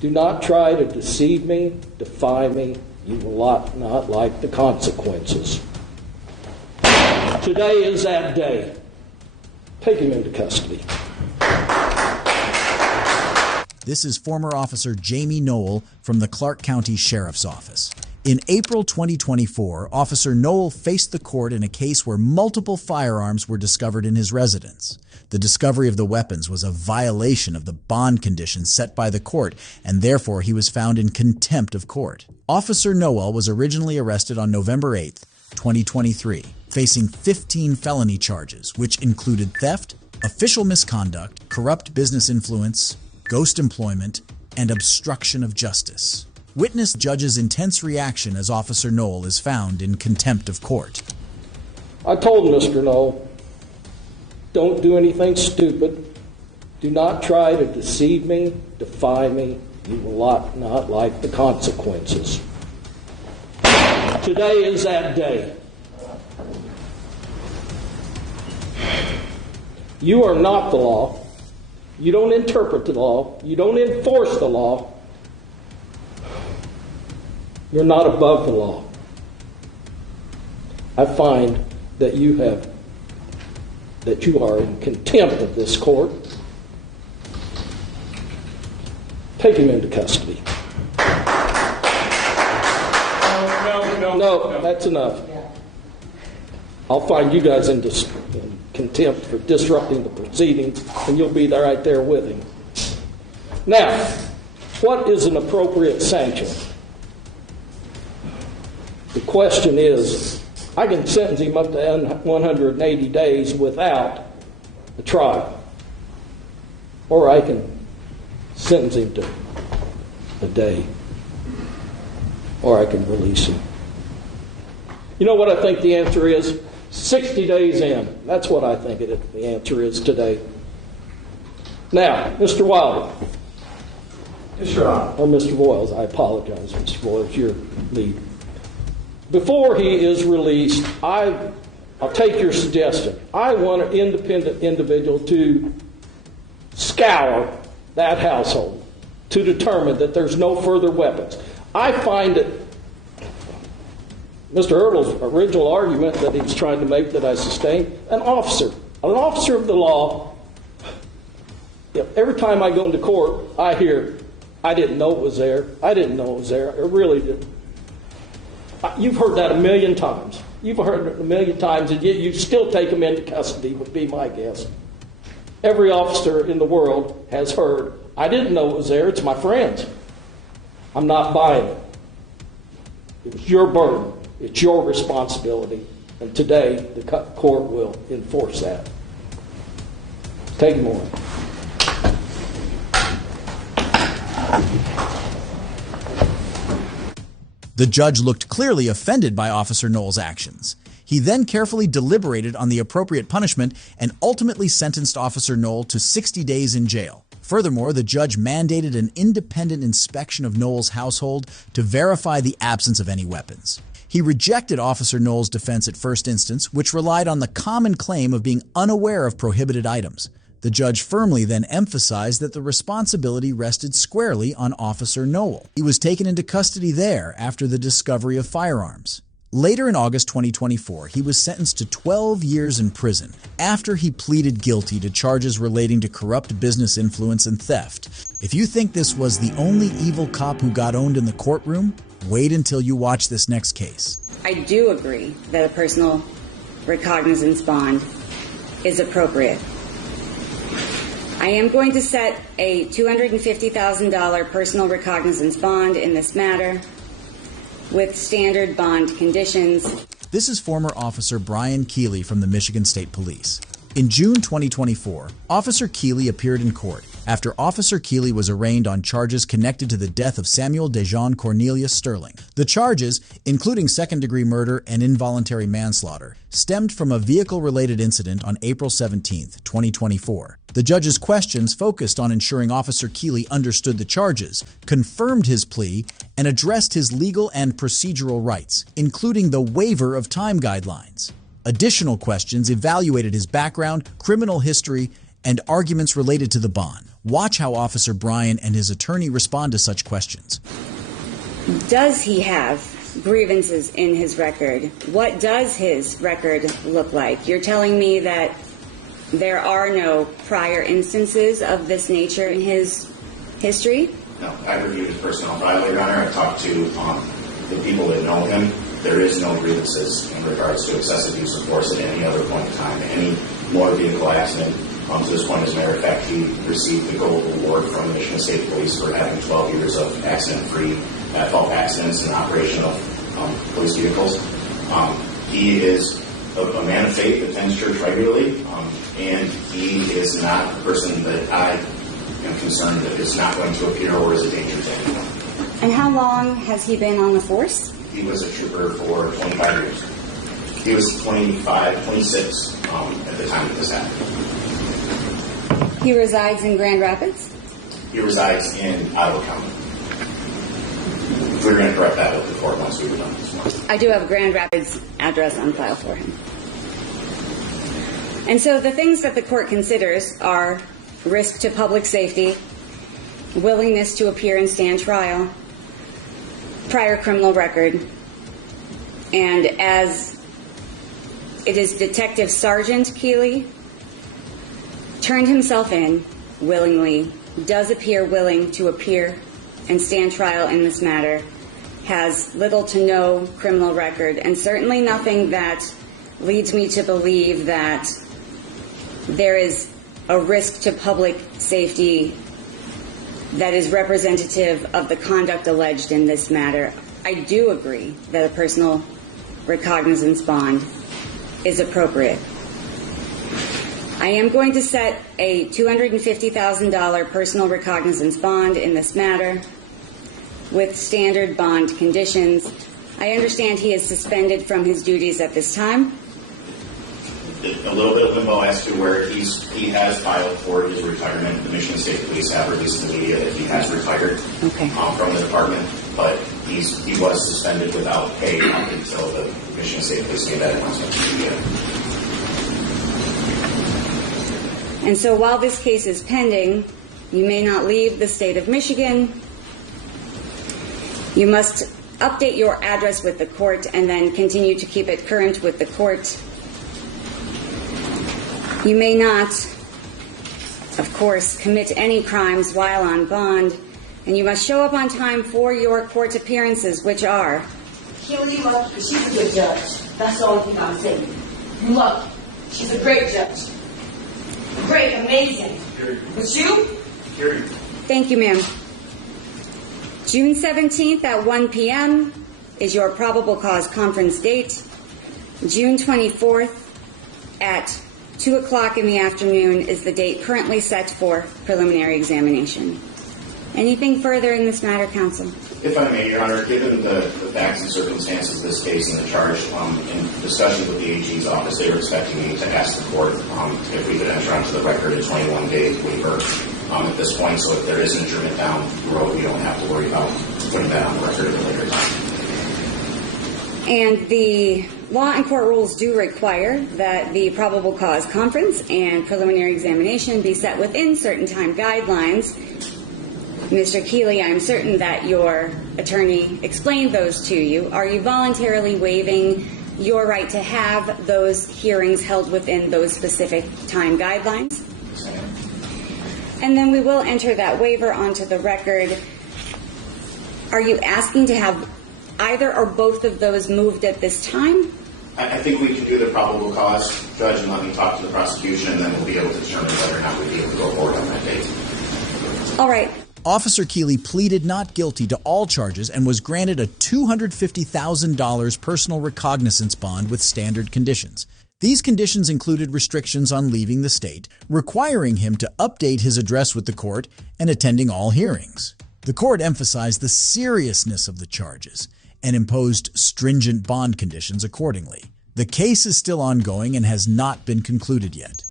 Do not try to deceive me, defy me. You will not like the consequences. Today is that day. Take him into custody. This is former Officer Jamie Knoll from the Clark County Sheriff's Office. In April 2024, Officer Knoll faced the court in a case where multiple firearms were discovered in his residence. The discovery of the weapons was a violation of the bond conditions set by the court, and therefore he was found in contempt of court. Officer Knoll was originally arrested on November 8, 2023, facing 15 felony charges, which included theft, official misconduct, corrupt business influence, ghost employment, and obstruction of justice. Witness judge's intense reaction as Officer Knoll is found in contempt of court. I told Mr. Knoll, don't do anything stupid. Do not try to deceive me, defy me. You will not like the consequences. Today is that day. You are not the law. You don't interpret the law. You don't enforce the law. You're not above the law. I find that you are in contempt of this court. Take him into custody. No, that's enough. I'll find you guys in contempt for disrupting the proceedings, and you'll be right there with him. Now, what is an appropriate sanction? The question is, I can sentence him up to 180 days without a trial, or I can sentence him to a day, or I can release him. You know what I think the answer is? 60 days in. That's what I think the answer is today. Now, Mr. Wilder. Yes, Your Honor. Or Mr. Voiles. I apologize, Mr. Voiles, your lead. Before he is released, I'll take your suggestion. I want an independent individual to scour that household to determine that there's no further weapons. I find it Mr. Ertl's original argument that he was trying to make that I sustained, an officer of the law, every time I go into court, I hear, I didn't know it was there. I didn't know it was there. I really didn't. You've heard that a million times. You've heard it a million times, and yet you still take them into custody, would be my guess. Every officer in the world has heard, I didn't know it was there. It's my friends. I'm not buying it. It was your burden. It's your responsibility. And today, the court will enforce that. Take him away. The judge looked clearly offended by Officer Knoll's actions. He then carefully deliberated on the appropriate punishment and ultimately sentenced Officer Knoll to 60 days in jail. Furthermore, the judge mandated an independent inspection of Knoll's household to verify the absence of any weapons. He rejected Officer Knoll's defense at first instance, which relied on the common claim of being unaware of prohibited items. The judge firmly then emphasized that the responsibility rested squarely on Officer Knoll. He was taken into custody there after the discovery of firearms. Later in August 2024, he was sentenced to 12 years in prison after he pleaded guilty to charges relating to corrupt business influence and theft. If you think this was the only evil cop who got owned in the courtroom, wait until you watch this next case. I do agree that a personal recognizance bond is appropriate. I am going to set a $250,000 personal recognizance bond in this matter with standard bond conditions. This is former Officer Brian Keeley from the Michigan State Police. In June 2024, Officer Keeley appeared in court after Officer Keeley was arraigned on charges connected to the death of Samuel DeJean Cornelius Sterling. The charges, including second-degree murder and involuntary manslaughter, stemmed from a vehicle-related incident on April 17, 2024. The judge's questions focused on ensuring Officer Keeley understood the charges, confirmed his plea, and addressed his legal and procedural rights, including the waiver of time guidelines. Additional questions evaluated his background, criminal history, and arguments related to the bond. Watch how Officer Bryan and his attorney respond to such questions. Does he have grievances in his record? What does his record look like? You're telling me that there are no prior instances of this nature in his history? No, I reviewed his personal file, Your Honor. I talked to the people that know him. There is no grievances in regards to excessive use of force at any other point in time. Any motor vehicle accident, to this point, as a matter of fact, he received the Gold Award from the Michigan State Police for having 12 years of accident-free at-fault accidents and operation of police vehicles. He is a man of faith, attends church regularly, and he is not a person that I am concerned that is not going to appear or is a danger to anyone. And how long has he been on the force? He was a trooper for 25 years. He was 25, 26 at the time that this happened. He resides in Grand Rapids? He resides in Ottawa County. We're going to correct that with the court once we've done this one. I do have a Grand Rapids address on file for him. And so the things that the court considers are risk to public safety, willingness to appear and stand trial, prior criminal record, and as it is Detective Sergeant Keeley turned himself in willingly, does appear willing to appear and stand trial in this matter, has little to no criminal record, and certainly nothing that leads me to believe that there is a risk to public safety that is representative of the conduct alleged in this matter. I do agree that a personal recognizance bond is appropriate. I am going to set a $250,000 personal recognizance bond in this matter with standard bond conditions. I understand he is suspended from his duties at this time. A little bit of limbo as to where he has filed for his retirement. The Michigan State Police have released in the media that he has retired from the department, but he was suspended without pay up until the Michigan State Police made that announcement to the media. And so while this case is pending, you may not leave the state of Michigan. You must update your address with the court and then continue to keep it current with the court. You may not, of course, commit any crimes while on bond, and you must show up on time for your court appearances, which are... Keely, look, she's a good judge. That's the only thing I'm saying. You look, she's a great judge. Great, amazing. But you? Thank you, ma'am. June 17th at 1 p.m. is your probable cause conference date. June 24th at 2 o'clock in the afternoon is the date currently set for preliminary examination. Anything further in this matter, counsel? If I may, Your Honor, given the facts and circumstances of this case and the charge, in discussion with the AG's office, they were expecting me to ask the court if we could enter onto the record a 21-day waiver at this point, so if there is an adjournment down the road, we don't have to worry about putting that on the record at a later time. And the law and court rules do require that the probable cause conference and preliminary examination be set within certain time guidelines. Mr. Keeley, I'm certain that your attorney explained those to you. Are you voluntarily waiving your right to have those hearings held within those specific time guidelines? And then we will enter that waiver onto the record. Are you asking to have either or both of those moved at this time? I think we can do the probable cause, Judge, and let me talk to the prosecution, and then we'll be able to determine whether or not we'll be able to go forward on that date. All right. Officer Keeley pleaded not guilty to all charges and was granted a $250,000 personal recognizance bond with standard conditions. These conditions included restrictions on leaving the state, requiring him to update his address with the court, and attending all hearings. The court emphasized the seriousness of the charges and imposed stringent bond conditions accordingly. The case is still ongoing and has not been concluded yet.